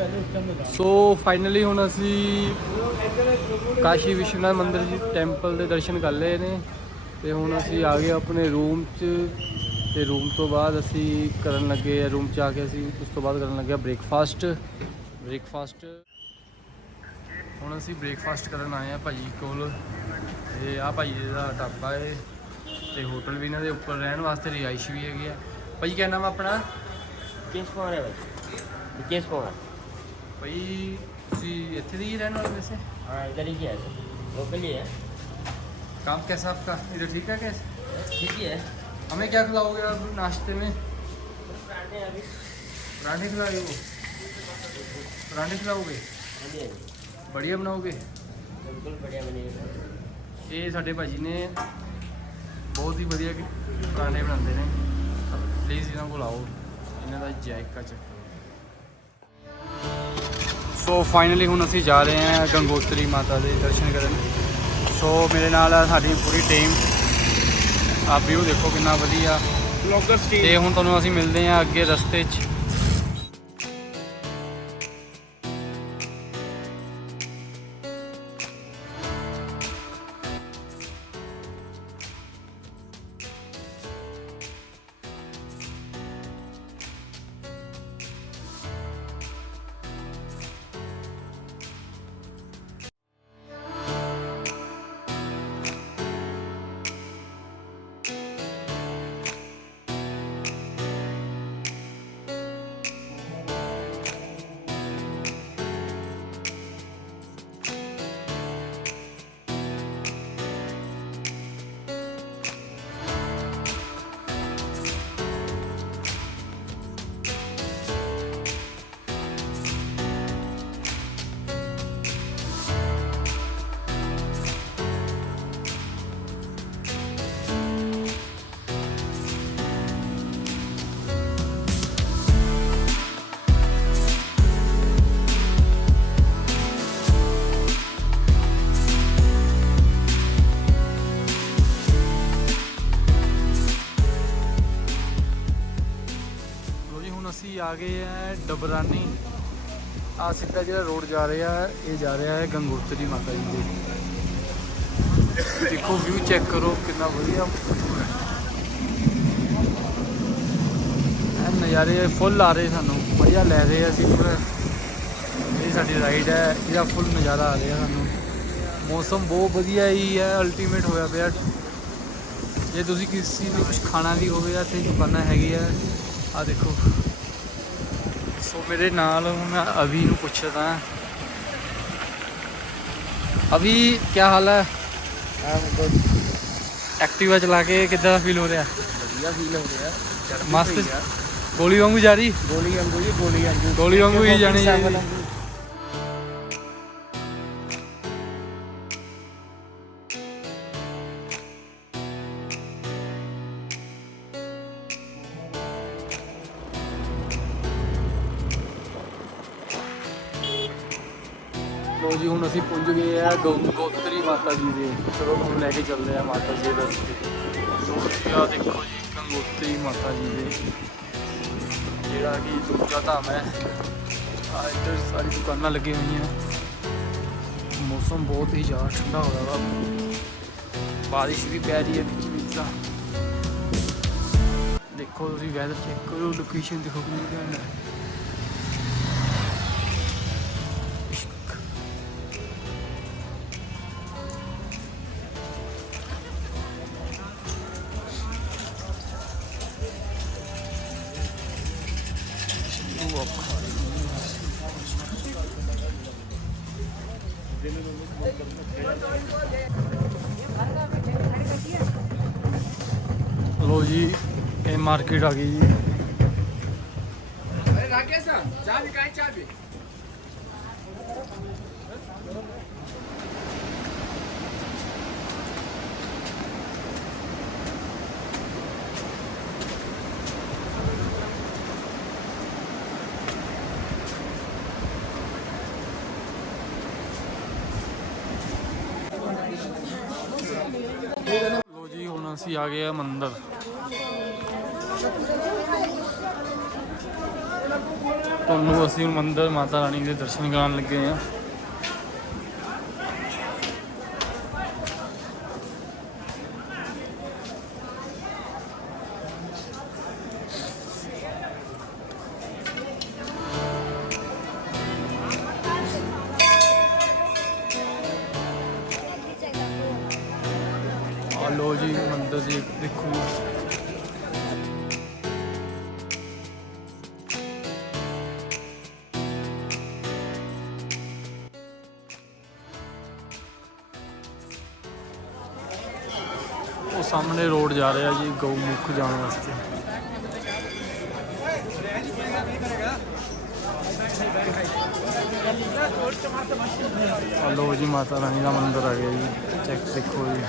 So finally हुण असी काशी विश्वनाथ मंदिर जी टैंपल के दर्शन कर लए ने ते हुण असी आ गए अपने रूम ते रूम तो बाद असी करन लगे रूम च आके असी उस तो बाद करन लगे ब्रेकफास्ट हुण असी ब्रेकफास्ट करन आए हैं भाजी कोल ते आ भाजी दा ढाबा है ते होटल भी इन्हां दे उप्पर रहन वास्ते रिहाइश भी हैगी है। भाजी क्या नाम है अपना? विकेश कुमार है भाई, विकेश कुमार। भाई तुसी इत्थे दे ही रहने वाले वैसे? हाँ इधर ही है, लोकल ही है। काम कैसा आपका इधर ठीक है कैसे? ठीक ही है। हमें क्या खिलाओगे आप नाश्ते में? पराठे अभी पराठे खिलाओगे? वो पराठे खिलाओगे? हाँ जी, बढ़िया बनाओगे? बिल्कुल बढ़िया बनेगा। ये साढ़े भाजी ने बहुत ही बढ़िया पराठे बनाते हैं, प्लीज़ इन्हों को आओ, इन्हों का जायका चेक करो। सो फाइनली हुण असी जा रहे हैं गंगोत्री माता के दर्शन करन। सो मेरे नाल है साडी पूरी टीम, आप व्यू देखो कितना वधिया ते हुण तुहानूं असी मिलते हैं अगे रस्ते च। ਅਸੀਂ ਆ ਗਏ ਹੈ ਡਬਰਾਨੀ। ਆ ਸਿੱਧਾ ਜਿਹੜਾ ਰੋਡ ਜਾ ਰਿਹਾ ਹੈ ਇਹ ਜਾ ਰਿਹਾ ਹੈ ਗੰਗੋਤਰੀ ਮਾਤਾ ਜੀ ਦੇ। ਦੇਖੋ ਵਿਊ ਚੈੱਕ ਕਰੋ ਕਿੰਨਾ ਵਧੀਆ ਨਜ਼ਾਰੇ ਫੁੱਲ ਆ ਰਹੇ, ਸਾਨੂੰ ਮਜ਼ਾ ਲੈ ਰਹੇ ਅਸੀਂ ਪੂਰਾ। ਇਹ ਸਾਡੀ ਰਾਈਡ ਹੈ, ਇਹਦਾ ਫੁੱਲ ਨਜ਼ਾਰਾ ਆ ਰਿਹਾ ਸਾਨੂੰ। ਮੌਸਮ ਬਹੁਤ ਵਧੀਆ ਹੀ ਹੈ, ਅਲਟੀਮੇਟ ਹੋਇਆ ਪਿਆ। ਜੇ ਤੁਸੀਂ ਕਿਸੇ ਨੇ ਕੁਝ ਖਾਣਾ ਵੀ ਹੋਵੇ ਇੱਥੇ ਦੁਕਾਨਾਂ ਹੈਗੀ ਆ। ਆ ਦੇਖੋ। ਸੋ ਮੇਰੇ ਨਾਲ ਮੈਂ ਅਭੀ ਨੂੰ ਪੁੱਛਦਾ। ਅਭੀ ਕੀ ਹਾਲ ਹੈ? ਐਕਟਿਵਾ ਚਲਾ ਕੇ ਕਿੱਦਾਂ ਫੀਲ ਹੋ ਰਿਹਾ? बढ़िया फील हो रहा है, ਮਸਤ ਗੋਲੀ ਵਾਂਗੂ ਜਾ ਰਹੀ? गोली वांगू जी, ਗੋਲੀ ਵਾਂਗੂ ਹੀ ਜਾਣੀ ਚਾਹੀਦੀ। ਲੋ ਜੀ ਹੁਣ ਅਸੀਂ ਪਹੁੰਚ ਗਏ ਆ ਗੰਗੋਤਰੀ ਮਾਤਾ ਜੀ ਦੇ। ਚਲੋ ਹੁਣ ਲੈ ਕੇ ਚੱਲਦੇ ਆ ਮਾਤਾ ਜੀ ਦੇ ਰਸਤੇ। ਆ ਦੇਖੋ ਜੀ ਗੰਗੋਤਰੀ ਮਾਤਾ ਜੀ ਦੇ, ਜਿਹੜਾ ਕਿ ਦੂਜਾ ਧਾਮ ਹੈ। ਆ ਇੱਧਰ ਸਾਰੀ ਦੁਕਾਨਾਂ ਲੱਗੀਆਂ ਹੋਈਆਂ। ਮੌਸਮ ਬਹੁਤ ਹੀ ਜ਼ਿਆਦਾ ਠੰਡਾ ਹੋ ਰਿਹਾ ਵਾ, ਬਾਰਿਸ਼ ਵੀ ਪੈ ਰਹੀ ਹੈ ਵਿੱਚ ਵਿੱਚ। ਦੇਖੋ ਤੁਸੀਂ ਵੈਦਰ ਚੈੱਕ ਕਰੋ, ਲੋਕੇਸ਼ਨ ਦੇਖੋ ਕਿੰਨੀ ਘੈਂਟ ਹੈ। लो जी ये मार्केट आ गई जी। लो जी हुण असीं आ गए मंदिर। ਤੁਹਾਨੂੰ ਅਸੀਂ ਹੁਣ ਮੰਦਿਰ ਮਾਤਾ ਰਾਣੀ ਦੇ ਦਰਸ਼ਨ ਕਰਾਉਣ ਲੱਗੇ ਹਾਂ। लो जी मंदिर जी देखो वो सामने रोड जा रहा है जी गौमुख जाने वास्ते। लो जी माता रानी का मंदिर आ गया जी, चेक देखो जी।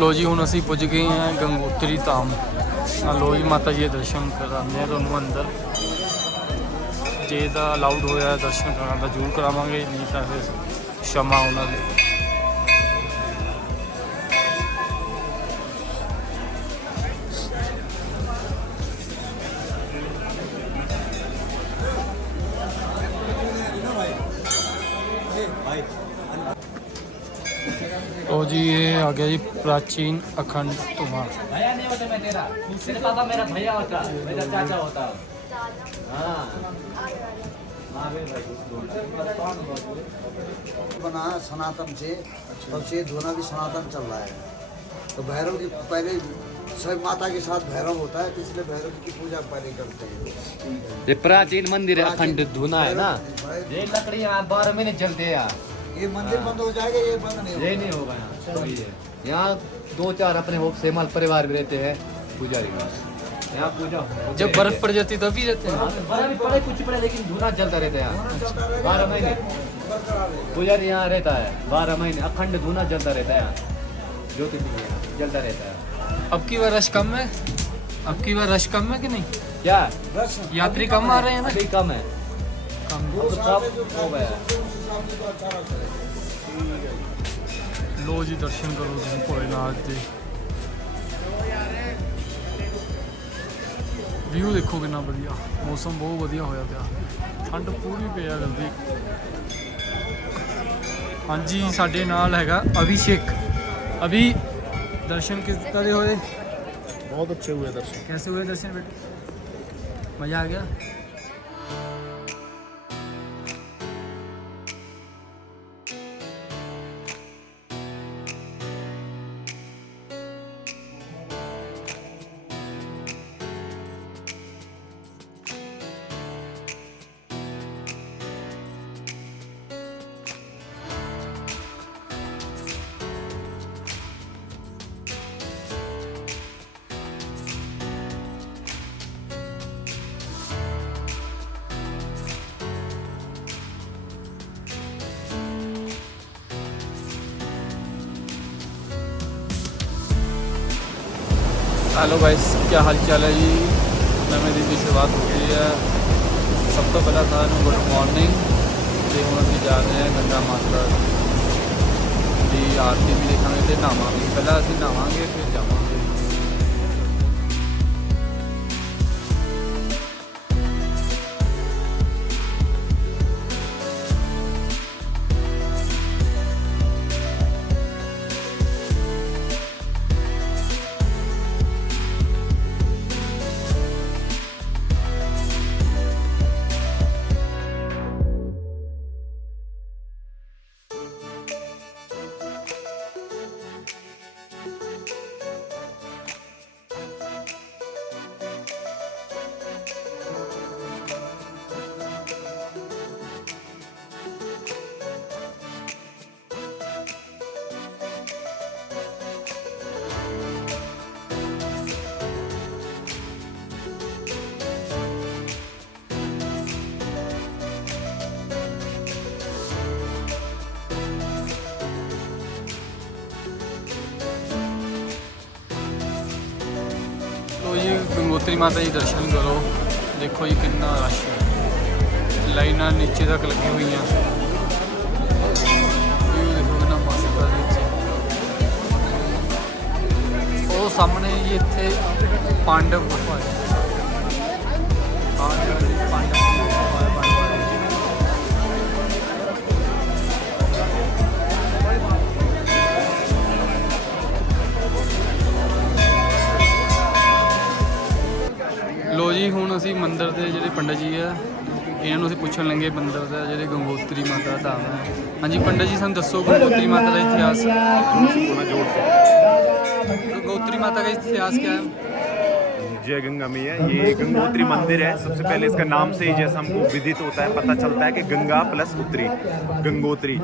लो जी हुण असीं पुज गए हैं गंगोत्री धाम। लो जी माता जी के दर्शन कराने तुहानूं अंदर, जे तां अलाउड होया दर्शन कराना तां जरूर करावांगे, नहीं तां फिर क्षमा उन्हां दी। तो जी ये आ गया जी प्राचीन अखंड धुआं। भैया नहीं होता मैं तेरा, तेरे पापा मेरा भैया होता, मेरा चाचा होता। हाँ बना सनातन से, तब से धुना भी सनातन चल रहा है। तो भैरव की पहले सब माता के साथ भैरव होता है, तो इसलिए भैरव की पूजा पहले करते हैं। ये प्राचीन मंदिर है, अखंड धुना है ना। ये लकड़ी यहाँ 12 महीने चलते हैं यहाँ। ये मंदिर बंद हो जाएगा, ये बंद नहीं होगा। ये नहीं होगा यहाँ। यहाँ 2-4 अपने होप सेमल परिवार भी रहते हैं पुजारी। यहाँ पूजा जब बर्फ पड़ जाती तभी रहते हैं। बर्फ भी पड़े कुछ पड़े, लेकिन धुना चलता रहता है यहाँ 12 महीने। पुजारी यहाँ रहता है 12 महीने, अखंड धुना चलता रहता है यहाँ, ज्योतिर्लिंग चलता रहता है। अब की बार रश कम है, अब की बार रश कम है कि नहीं? क्या यात्री कम आ रहे हैं ना? अभी कम है, कम। अब तो सब हो गया है। लो जी दर्शन करो तुम भोलेनाथ के। व्यू देखो कितना बढ़िया, मौसम बहुत बढ़िया होया पिया, ठंड पूरी पे है गलती। हाँ जी साडे नाल हैगा अभिषेक। अभी दर्शन किस तरह हुए? बहुत अच्छे हुए दर्शन। कैसे हुए दर्शन बेटे? मज़ा आ गया? हेलो गाइस, क्या हाल चाल है जी? नवे दिन की शुरुआत हो गई है। सब तो पहला था गुड मॉर्निंग। तो हम अभी जा रहे हैं गंगा माता की आरती भी देखेंगे तो नहावांगे। पहला अभी नहावांगे फिर जावांगे। गंगोत्री माता जी दर्शन करो, देखो जी कितना रश है। ਲਾਈਨਾਂ ਨੀਚੇ ਤੱਕ ਲੱਗੀ ਹੋਈਆਂ। ਇਹ ਦੇਖੋ ਕਿੰਨਾ ਮਸਤ ਆ ਨੀਚੇ। ਉਹ ਸਾਹਮਣੇ ਜੀ ਇੱਥੇ ਪਾਂਡਵ ਗੁਫਾ ਹੈ। ਆਹ ਜਿਹੜੀ ਪਾਂਡਵ ਗੁਫਾ ਹੈ ਪਾਂਡਵਾਂ ਦੀ। ਲੋ ਜੀ ਹੁਣ ਅਸੀਂ ਮੰਦਿਰ ਦੇ ਜਿਹੜੇ ਪੰਡਤ ਜੀ ਆ ਇਹਨਾਂ ਨੂੰ ਅਸੀਂ ਪੁੱਛਣ ਲੱਗੇ ਮੰਦਿਰ ਦਾ ਜਿਹੜੇ ਗੰਗੋਤਰੀ ਮਾਤਾ ਦਾ ਧਾਮ ਹੈ। ਹਾਂਜੀ ਪੰਡਤ ਜੀ ਸਾਨੂੰ ਦੱਸੋ गंगोत्री माता का इतिहास। गंगोत्री माता का इतिहास क्या है? जय गंगा मैया। ये गंगोत्री मंदिर है। सबसे पहले इसका नाम से ही जैसा हमको विदित होता है, पता चलता है कि गंगा प्लस उत्तरी, गंगोत्री।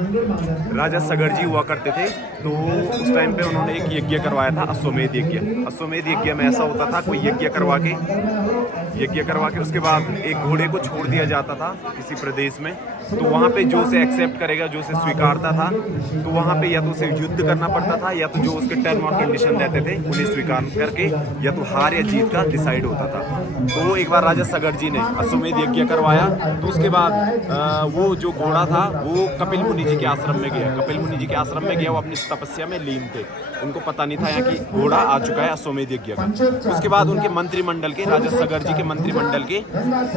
राजा सगर जी हुआ करते थे, तो उस टाइम पे उन्होंने एक यज्ञ करवाया था, अश्वमेध यज्ञ। अश्वमेध यज्ञ में ऐसा होता था, कोई यज्ञ करवा के उसके बाद एक घोड़े को छोड़ दिया जाता था किसी प्रदेश में, तो वहाँ पे जो उसे एक्सेप्ट करेगा, जो उसे स्वीकारता था, तो वहाँ पे या तो उसे युद्ध करना पड़ता था, या तो जो उसके टर्म और कंडीशन रहते थे उन्हें स्वीकार करके या तो हार या जीत का डिसाइड होता था। तो एक बार राजा सगर जी ने अश्वमेध यज्ञ करवाया, तो उसके बाद वो जो घोड़ा था वो कपिल मुनि जी के आश्रम में गया। कपिल मुनि जी के आश्रम में गया, वो अपनी तपस्या में लीन थे, उनको पता नहीं था यहाँ की घोड़ा आ चुका है अश्वमेध यज्ञ का। उसके बाद उनके मंत्रिमंडल के, राजा सगर जी के मंत्रिमंडल के,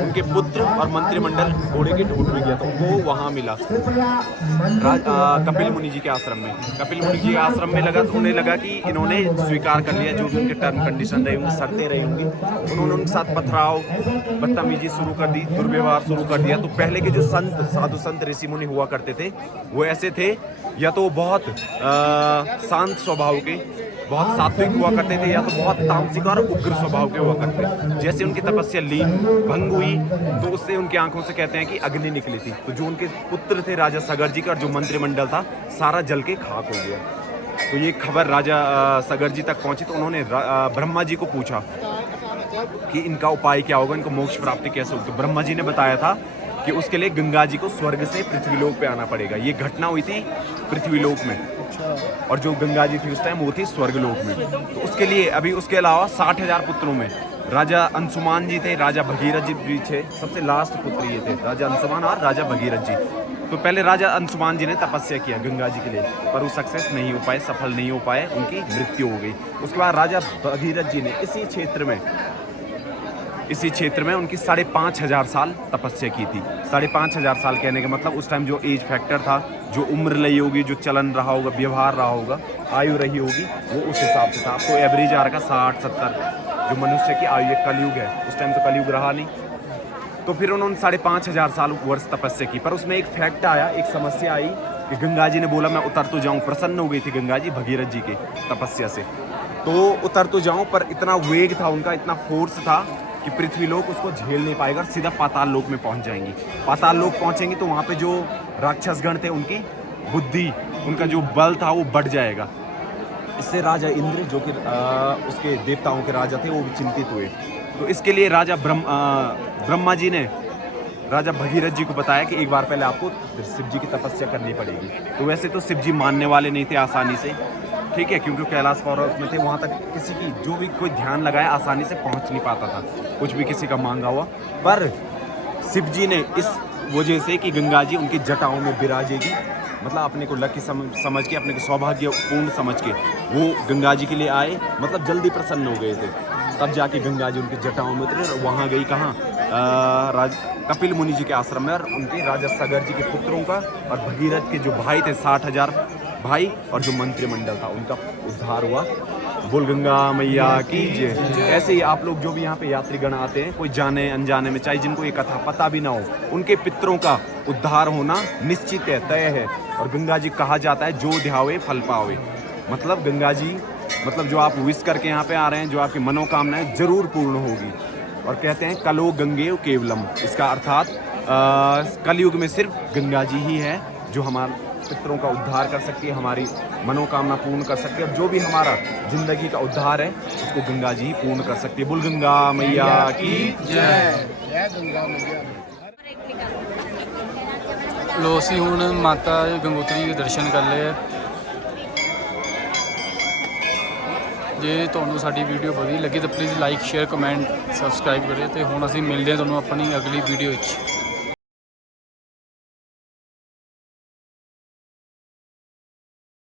उनके पुत्र और मंत्रिमंडल घोड़े के ढूंढ में गया, तो वो वहाँ मिला कपिल मुनि जी के आश्रम में। कपिल मुनि जी के आश्रम में लगा, तो उन्हें लगा कि इन्होंने स्वीकार कर लिया जो भी उनके टर्म कंडीशन रही होंगी, शर्तें रही होंगी। उन्होंने उनके साथ पथराव, बदतमीजी शुरू कर दी, दुर्व्यवहार शुरू कर दिया। तो पहले के जो संत, साधु संत, ऋषि मुनि हुआ करते थे, वो ऐसे थे, या तो बहुत शांत स्वभाव के, बहुत सात्विक हुआ करते थे, या तो बहुत तामसिक और उग्र स्वभाव के हुआ करते। जैसे उनकी तपस्या लीन भंग हुई, तो उससे उनकी आंखों से कहते हैं कि अग्नि निकली थी। तो जो उनके पुत्र थे राजा सगर जी का, और जो मंत्रिमंडल था, सारा जल के खाक हो गया। तो ये खबर राजा सगर जी तक पहुंची, तो उन्होंने ब्रह्मा जी को पूछा कि इनका उपाय क्या होगा, इनको मोक्ष प्राप्ति कैसे होगी। तो ब्रह्मा जी ने बताया था कि उसके लिए गंगा जी को स्वर्ग से पृथ्वीलोक पे आना पड़ेगा। ये घटना हुई थी पृथ्वीलोक में, और जो गंगा जी थी उस टाइम वो थी स्वर्गलोक में। तो उसके लिए अभी उसके अलावा 60,000 पुत्रों में राजा अंशुमान जी थे, राजा भगीरथ जी थे, सबसे लास्ट पुत्र ये थे, राजा अंशुमान और राजा भगीरथ जी। तो पहले राजा अंशुमान जी ने तपस्या किया गंगा जी के लिए, पर वो सक्सेस नहीं हो पाए, सफल नहीं हो पाए, उनकी मृत्यु हो गई। उसके बाद राजा भगीरथ जी ने इसी क्षेत्र में उनकी 5,500 साल तपस्या की थी। 5,500 साल कहने का मतलब उस टाइम जो एज फैक्टर था, जो उम्र रही होगी, जो चलन रहा होगा, व्यवहार रहा होगा, आयु रही होगी, वो उस हिसाब से था। आपको एवरेज आ रहा 60-70 जो मनुष्य की आयु, एक कलयुग है, उस टाइम तो कलयुग रहा नहीं। तो फिर उन्होंने 5,500 साल वर्ष तपस्या की, पर उसमें एक फैक्ट आया, एक समस्या आई कि गंगा जी ने बोला मैं उतर तो जाऊँ। प्रसन्न हो गई थी गंगा जी भगीरथ जी के तपस्या से, तो उतर तो जाऊँ, पर इतना वेग था उनका, इतना फोर्स था कि पृथ्वीलोक उसको झेल नहीं पाएगा, सीधा पाताल लोक में पहुंच जाएंगी। पाताल लोक पहुंचेंगी तो वहाँ पे जो राक्षसगण थे, उनकी बुद्धि, उनका जो बल था वो बढ़ जाएगा। इससे राजा इंद्र, जो कि उसके देवताओं के राजा थे, वो भी चिंतित हुए। तो इसके लिए राजा ब्रह्मा जी ने राजा भगीरथ जी को बताया कि एक बार पहले आपको शिव जी की तपस्या करनी पड़ेगी। तो वैसे तो शिव जी मानने वाले नहीं थे आसानी से, ठीक है, क्योंकि कैलाश पर्वत में थे, वहाँ तक किसी की जो भी कोई ध्यान लगाया आसानी से पहुँच नहीं पाता था, कुछ भी किसी का मांगा हुआ। पर शिव जी ने इस वजह से कि गंगा जी उनकी जटाओं में विराजेगी, मतलब अपने को लकी समझ के, अपने को सौभाग्यपूर्ण समझ के वो गंगा जी के लिए आए, मतलब जल्दी प्रसन्न हो गए थे। तब जाके गंगा जी उनकी जटाओं में उतरे, और वहाँ गई कहाँ, कपिल मुनि जी के आश्रम में, और उनके राजा सगर जी के पुत्रों का और भगीरथ के जो भाई थे 60,000 भाई, और जो मंत्रिमंडल था उनका उद्धार हुआ। बोल गंगा मैया की जय। ऐसे ही आप लोग जो भी यहाँ पे यात्रीगण आते हैं, कोई जाने अनजाने में, चाहे जिनको ये कथा पता भी ना हो, उनके पितरों का उद्धार होना निश्चित है, तय है। और गंगा जी कहा जाता है जो ध्यावे फल पावे, मतलब गंगा जी, मतलब जो आप विश करके यहाँ पे आ रहे हैं, जो आपकी मनोकामनाएं जरूर पूर्ण होगी। और कहते हैं कलो गंगेव केवलम, इसका अर्थात कलयुग में सिर्फ गंगा जी ही है जो हमारे पितरों का उद्धार कर सकती है, हमारी मनोकामना पूर्ण कर सकती है, और जो भी हमारा जिंदगी का उद्धार है उसको गंगा जी ही पूर्ण कर सकती है। बोल गंगा मैया की जय। लो असीं हुण माता गंगोत्री के दर्शन कर लए। जे तुहानूं साडी वीडियो वधिया लगी तो please like share comment subscribe करिए। तो हुण असीं मिलदे हां तुहानूं अपनी अगली वीडियो विच।